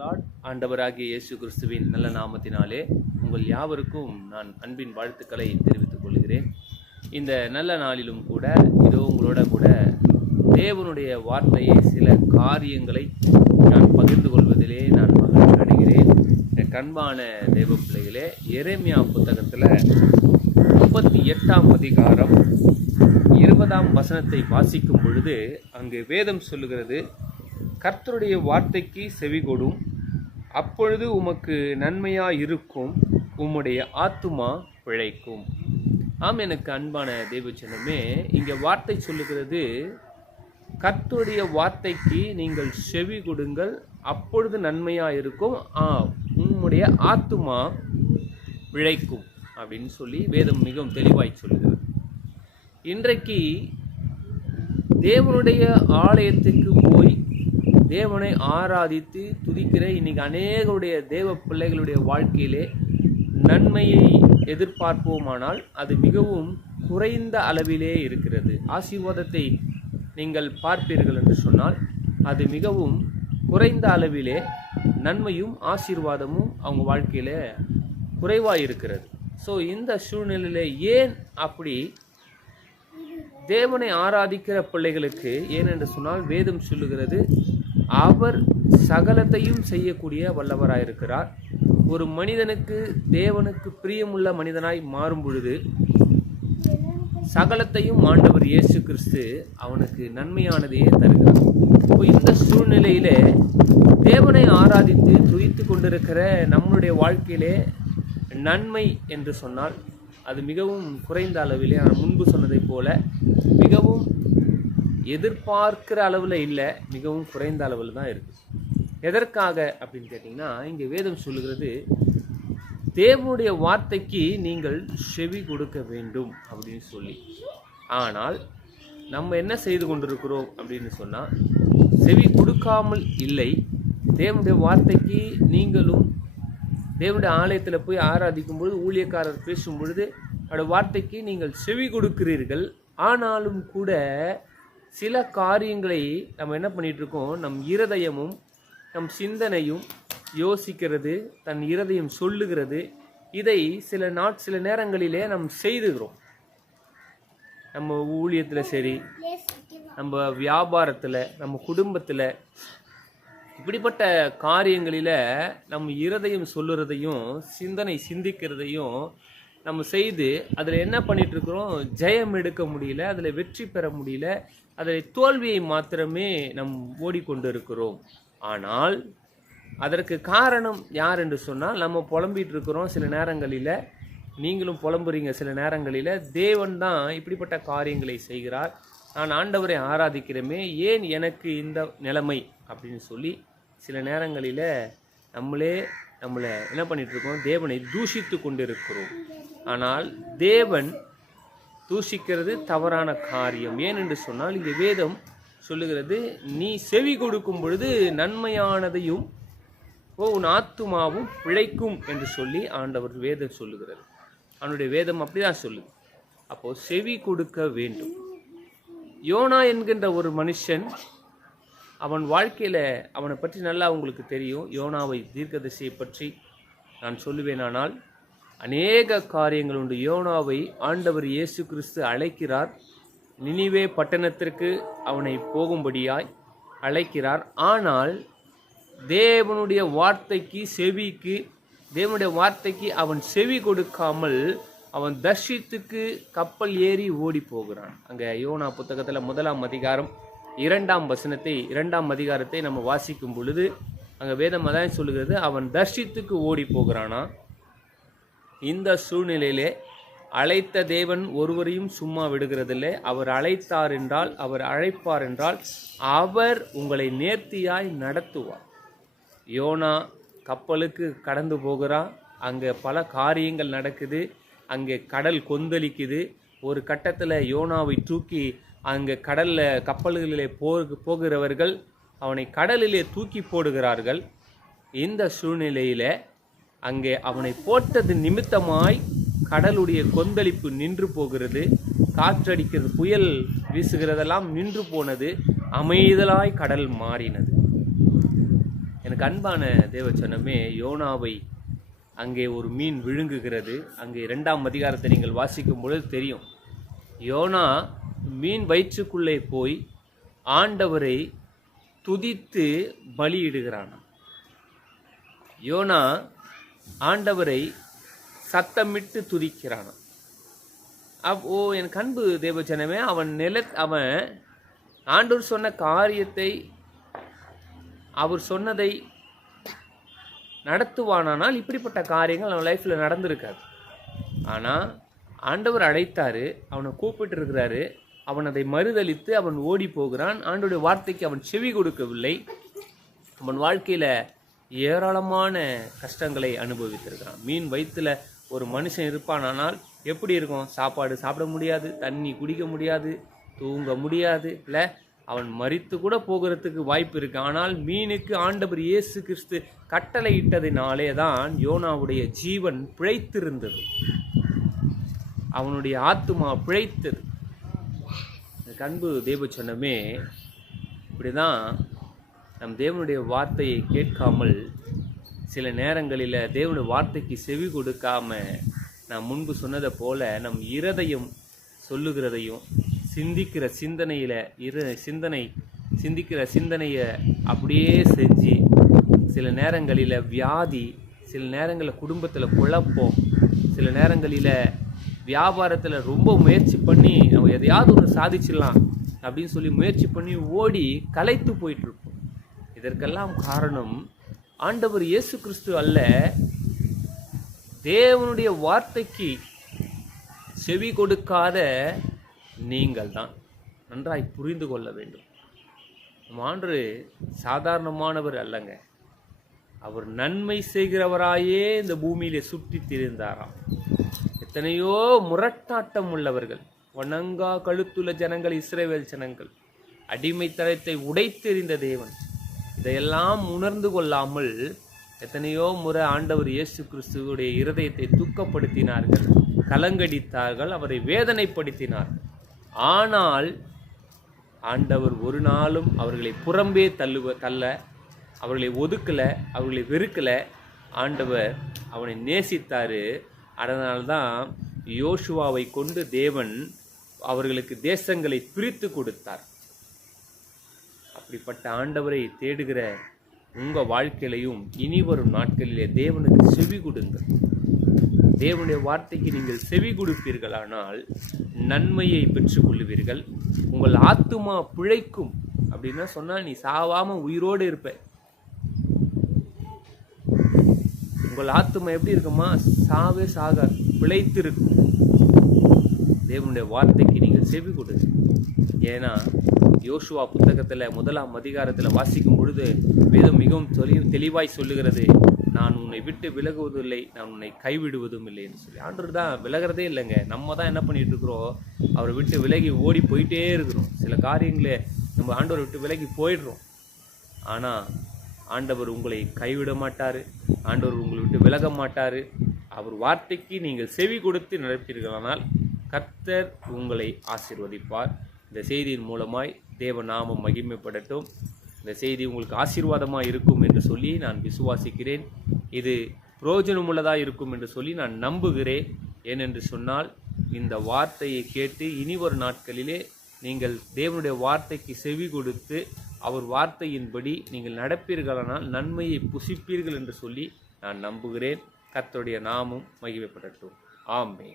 Lord ஆண்டவராகிய இயேசு கிறிஸ்துவின் நல்ல நாமத்தினாலே உங்கள் யாவருக்கும் நான் அன்பின் வாழ்த்துக்களை தெரிவித்துக் கொள்கிறேன். இந்த நல்ல நாளிலும் கூட இதோ உங்களோட கூட தேவனுடைய வார்த்தையை சில காரியங்களை நான் பகிர்ந்து கொள்வதிலே நான் மகிழ்ச்சி அடைகிறேன். கண்பான தேவ பிள்ளைகளே எரேமியா புத்தகத்தில் முப்பத்தி எட்டாம் அதிகாரம் இருபதாம் வசனத்தை வாசிக்கும் பொழுது அங்கு வேதம் சொல்லுகிறது கர்த்தருடைய வார்த்தைக்கு செவிகொடும் அப்பொழுது உமக்கு நன்மையாக இருக்கும் உம்முடைய ஆத்துமா பிழைக்கும். ஆம் எனக்கு அன்பான தேவச்சனமே இங்கே வார்த்தை சொல்லுகிறது கர்த்தருடைய வார்த்தைக்கு நீங்கள் செவி கொடுங்கள். அப்பொழுது நன்மையாக இருக்கும் ஆ உம்முடைய ஆத்துமா பிழைக்கும் அப்படின்னு சொல்லி வேதம் மிகவும் தெளிவாய் சொல்லுகிறது. இன்றைக்கு தேவனுடைய ஆலயத்துக்கு போய் தேவனை ஆராதித்து துதிக்கிற இன்னைக்கு அநேகருடைய தேவ பிள்ளைகளுடைய வாழ்க்கையிலே நன்மையை எதிர்பார்ப்போமானால் அது மிகவும் குறைந்த அளவிலே இருக்கிறது. ஆசீர்வாதத்தை நீங்கள் பார்ப்பீர்கள் என்று சொன்னால் அது மிகவும் குறைந்த அளவிலே நன்மையும் ஆசீர்வாதமும் அவங்க வாழ்க்கையில் குறைவாக இருக்கிறது ஸோ இந்த சூழ்நிலையில் ஏன் அப்படி தேவனை ஆராதிக்கிற பிள்ளைகளுக்கு ஏனென்று சொன்னால் வேதம் சொல்லுகிறது அவர் சகலத்தையும் செய்யக்கூடிய வல்லவராயிருக்கிறார். ஒரு மனிதனுக்கு தேவனுக்கு பிரியமுள்ள மனிதனாய் மாறும் பொழுது சகலத்தையும் ஆண்டவர் இயேசு கிறிஸ்து அவனுக்கு நன்மையானதையே தருகிறார். இப்போ இந்த சூழ்நிலையிலே தேவனை ஆராதித்து துதித்து கொண்டிருக்கிற நம்மளுடைய வாழ்க்கையிலே நன்மை என்று சொன்னால் அது மிகவும் குறைந்த அளவிலே நான் முன்பு சொன்னதைப் போல மிகவும் எதிர்பார்க்கிற அளவில் இல்லை மிகவும் குறைந்த அளவில் தான் இருக்குது எதற்காக அப்படின்னு கேட்டிங்கன்னா இங்கே வேதம் சொல்லுகிறது தேவனுடைய வார்த்தைக்கு நீங்கள் செவி கொடுக்க வேண்டும் அப்படின்னு சொல்லி. ஆனால் நம்ம என்ன செய்து கொண்டிருக்கிறோம் அப்படின்னு சொன்னால் செவி கொடுக்காமல் இல்லை தேவனுடைய வார்த்தைக்கு நீங்களும் தேவனுடைய ஆலயத்தில் போய் ஆராதிக்கும் பொழுது ஊழியக்காரர் பேசும் பொழுது அவருடைய வார்த்தைக்கு நீங்கள் செவி கொடுக்கிறீர்கள். ஆனாலும் கூட சில காரியங்களை நம்ம என்ன பண்ணிகிட்ருக்கோம் இருக்கோம் நம் இருதயமும் நம் சிந்தனையும் யோசிக்கிறது தன் இருதயம் சொல்லுகிறது. இதை சில நாட் சில நேரங்களிலே நாம் செய்துகிறோம். நம்ம ஊழியத்தில் சரி நம்ம வியாபாரத்தில் நம்ம குடும்பத்தில் இப்படிப்பட்ட காரியங்களில் நம்ம இருதயம் சொல்லுறதையும் சிந்தனை சிந்திக்கிறதையும் நம்ம செய்து அதில் என்ன பண்ணிட்டு இருக்கிறோம் ஜெயம் எடுக்க முடியல அதில் வெற்றி பெற முடியல அதில் தோல்வியை மாத்திரமே நம் ஓடிக்கொண்டு இருக்கிறோம் ஆனால் அதற்கு காரணம் யார் என்று சொன்னால் நம்ம புலம்பிட்டு இருக்கிறோம் சில நேரங்களில் நீங்களும் புலம்புறீங்க சில நேரங்களில் தேவன் தான் இப்படிப்பட்ட காரியங்களை செய்கிறார். நான் ஆண்டவரை ஆராதிக்கிறமே ஏன் எனக்கு இந்த நிலைமை? அப்படின்னு சொல்லி சில நேரங்களில் நம்மளே நம்மளை என்ன பண்ணிகிட்ருக்கோம் தேவனை தூஷித்து கொண்டிருக்கிறோம் ஆனால் தேவன் தூஷிக்கிறது தவறான காரியம். ஏனென்று சொன்னால் இங்கே வேதம் சொல்லுகிறது நீ செவி கொடுக்கும் பொழுது நன்மையானதையும் ஓ உன் ஆத்துமாவும் பிழைக்கும் என்று சொல்லி ஆண்டவர் வேதம் சொல்லுகிறது. அவனுடைய வேதம் அப்படிதான் சொல்லுது. அப்போ செவி கொடுக்க வேண்டும். யோனா என்கின்ற ஒரு மனுஷன் அவன் வாழ்க்கையில் அவனை பற்றி நல்லா உங்களுக்கு தெரியும். யோனாவை தீர்க்கதரிசியை பற்றி நான் சொல்லுவேனானால் அநேக காரியங்கள் உண்டு. யோனாவை ஆண்டவர் இயேசு கிறிஸ்து அழைக்கிறார். நினிவே பட்டணத்திற்கு அவனை போகும்படியாய் அழைக்கிறார். ஆனால் தேவனுடைய வார்த்தைக்கு செவிக்கு தேவனுடைய வார்த்தைக்கு அவன் செவி கொடுக்காமல் அவன் தர்ஷித்துக்கு கப்பல் ஏறி ஓடி போகிறான் அங்கே யோனா புத்தகத்தில் முதலாம் அதிகாரம் இரண்டாம் வசனத்தை இரண்டாம் அதிகாரத்தை நம்ம வாசிக்கும் பொழுது அங்கே வேதம் அதான் சொல்லுகிறது. அவன் தர்ஷித்துக்கு ஓடி போகிறானா இந்த சூழ்நிலையிலே அழைத்த தேவன் ஒருவரையும் சும்மா விடுகிறதில்லை. அவர் அழைத்தார் என்றால் அவர் அழைப்பார் என்றால் அவர் உங்களை நேர்த்தியாய் நடத்துவார். யோனா கப்பலுக்கு கடந்து போகிறான். அங்கே பல காரியங்கள் நடக்குது. அங்கே கடல் கொந்தளிக்குது. ஒரு கட்டத்தில் யோனாவை தூக்கி அங்கே கடலில் கப்பல்களிலே போ போகிறவர்கள் அவனை கடலிலே தூக்கி போடுகிறார்கள். இந்த சூழ்நிலையில் அங்கே அவனை போட்டது நிமித்தமாய் கடலுடைய கொந்தளிப்பு நின்று போகிறது காற்றடிக்கிறது புயல் வீசுகிறதெல்லாம் நின்று போனது அமைதலாய் கடல் மாறினது. எனக்கு அன்பான தேவச்சனமே யோனாவை அங்கே ஒரு மீன் விழுங்குகிறது. அங்கே இரண்டாம் அதிகாரத்தை நீங்கள் வாசிக்கும் பொழுது தெரியும். யோனா மீன் வயிற்றுக்குள்ளே போய் ஆண்டவரை துதித்து பலியிடுகிறான் யோனா ஆண்டவரை சத்தமிட்டு துதிக்கிறான் அவ் ஓ என் கண்பு தேவஜனமே அவன் நில அவன் ஆண்டவர் சொன்ன காரியத்தை அவர் சொன்னதை நடத்துவானானால் இப்படிப்பட்ட காரியங்கள் அவன் லைஃப்பில் நடந்திருக்காது. ஆனால் ஆண்டவர் அழைத்தாரு அவனை கூப்பிட்டு இருக்கிறாரு அவன் அதை மறுதளித்து அவன் ஓடி போகிறான். ஆண்டோடைய வார்த்தைக்கு அவன் செவி கொடுக்கவில்லை. அவன் வாழ்க்கையில் ஏராளமான கஷ்டங்களை அனுபவித்திருக்கிறான். மீன் வயிற்றுல ஒரு மனுஷன் இருப்பானானால் எப்படி இருக்கும்? சாப்பாடு சாப்பிட முடியாது தண்ணி குடிக்க முடியாது தூங்க முடியாது இல்லை? அவன் மறித்து கூட போகிறதுக்கு வாய்ப்பு இருக்கு. ஆனால் மீனுக்கு ஆண்டவர் இயேசு கிறிஸ்து கட்டளை இட்டதினாலே தான் யோனாவுடைய ஜீவன் பிழைத்திருந்தது. அவனுடைய ஆத்துமா பிழைத்தது. கண்பு தேவ சொன்னமே இப்படிதான் நம் தேவனுடைய வார்த்தையை கேட்காமல் சில நேரங்களில் தேவனுடைய வார்த்தைக்கு செவி கொடுக்காம நான் முன்பு சொன்னதை போல நம் இருதயம் சொல்லுகிறதையும் சிந்திக்கிற சிந்தனையில் இரு சிந்தனை சிந்திக்கிற சிந்தனையை அப்படியே செஞ்சு சில நேரங்களில் வியாதி சில நேரங்களில் குடும்பத்தில் குழப்பம் சில நேரங்களில் வியாபாரத்தில் ரொம்ப முயற்சி பண்ணி நம்ம எதையாவது ஒன்று சாதிச்சிடலாம் அப்படின்னு சொல்லி முயற்சி பண்ணி ஓடி கலைத்து போயிட்டுருப்போம் இதற்கெல்லாம் காரணம் ஆண்டவர் இயேசு கிறிஸ்து அல்ல. தேவனுடைய வார்த்தைக்கு செவி கொடுக்காத நீங்கள் தான் நன்றாய் புரிந்து கொள்ள வேண்டும். நம் ஆண்டு சாதாரணமானவர் அல்லங்க. அவர் நன்மை செய்கிறவராயே இந்த பூமியிலே சுற்றி திரிந்தாராம். எத்தனையோ முரட்டாட்டம் உள்ளவர்கள் வணங்கா கழுத்துள்ள ஜனங்கள் இஸ்ரேவேல் ஜனங்கள் அடிமைத்தனத்தை உடைத்தெறிந்த தேவன் இதையெல்லாம் உணர்ந்து கொள்ளாமல் எத்தனையோ முறை ஆண்டவர் இயேசு கிறிஸ்துவோடைய இருதயத்தை துக்கப்படுத்தினார்கள் கலங்கடித்தார்கள் அவரை வேதனைப்படுத்தினார்கள் ஆனால் ஆண்டவர் ஒரு நாளும் அவர்களை புறம்பே தள்ளுவ தள்ள அவர்களை ஒதுக்கலை அவர்களை வெறுக்கலை. ஆண்டவர் அவனை நேசித்தார். அதனால்தான் யோசுவாவை கொண்டு தேவன் அவர்களுக்கு தேசங்களை பிரித்து கொடுத்தார். அப்படிப்பட்ட ஆண்டவரை தேடுகிற உங்கள் வாழ்க்கையிலையும் இனி வரும் நாட்களிலே தேவனுக்கு செவி கொடுங்கள் தேவனுடைய வார்த்தைக்கு நீங்கள் செவி கொடுப்பீர்களானால் நன்மையை பெற்றுக்கொள்வீர்கள் உங்கள் ஆத்துமா பிழைக்கும். அப்படின்னா சொன்னால் நீ சாவாமல் உயிரோடு இருப்ப. உங்கள் ஆத்துமா எப்படி இருக்குமா? சாவே சாகாது பிழைத்திருக்கும். தேவனுடைய வார்த்தைக்கு நீங்கள் செவி கொடுங்க. ஏன்னா யோசுவா புத்தகத்தில் முதலாம் அதிகாரத்தில் வாசிக்கும் பொழுது வேதம் மிகவும் தெளி தெளிவாய் சொல்லுகிறது நான் உன்னை விட்டு விலகுவதும் இல்லை நான் உன்னை கைவிடுவதும் இல்லைன்னு சொல்லி. ஆண்டவர் தான் விலகிறதே இல்லைங்க. நம்ம தான் என்ன பண்ணிட்டு இருக்கிறோம்? அவரை விட்டு விலகி ஓடி போயிட்டே இருக்கிறோம். சில காரியங்களே நம்ம ஆண்டவரை விட்டு விலகி போயிடுறோம். ஆனால் ஆண்டவர் உங்களை கைவிட மாட்டார். ஆண்டவர் உங்களை விட்டு விலக மாட்டார். அவர் வார்த்தைக்கு நீங்கள் செவி கொடுத்து நடப்பீர்களானால் கர்த்தர் உங்களை ஆசீர்வதிப்பார். இந்த செய்தியின் மூலமாய் தேவ நாமம் மகிமைப்படட்டும். இந்த செய்தி உங்களுக்கு ஆசீர்வாதமாக இருக்கும் என்று சொல்லி நான் விசுவாசிக்கிறேன். இது பிரயோஜனமுள்ளதாக இருக்கும் என்று சொல்லி நான் நம்புகிறேன். ஏனென்று சொன்னால் இந்த வார்த்தையை கேட்டு இனி வரும் நாட்களிலே நீங்கள் தேவனுடைய வார்த்தைக்கு செவி கொடுத்து அவர் வார்த்தையின்படி நீங்கள் நடப்பீர்களானால் நன்மையை புசிப்பீர்கள் என்று சொல்லி நான் நம்புகிறேன். கர்த்தருடைய நாமும் மகிமைப்படட்டும். ஆமே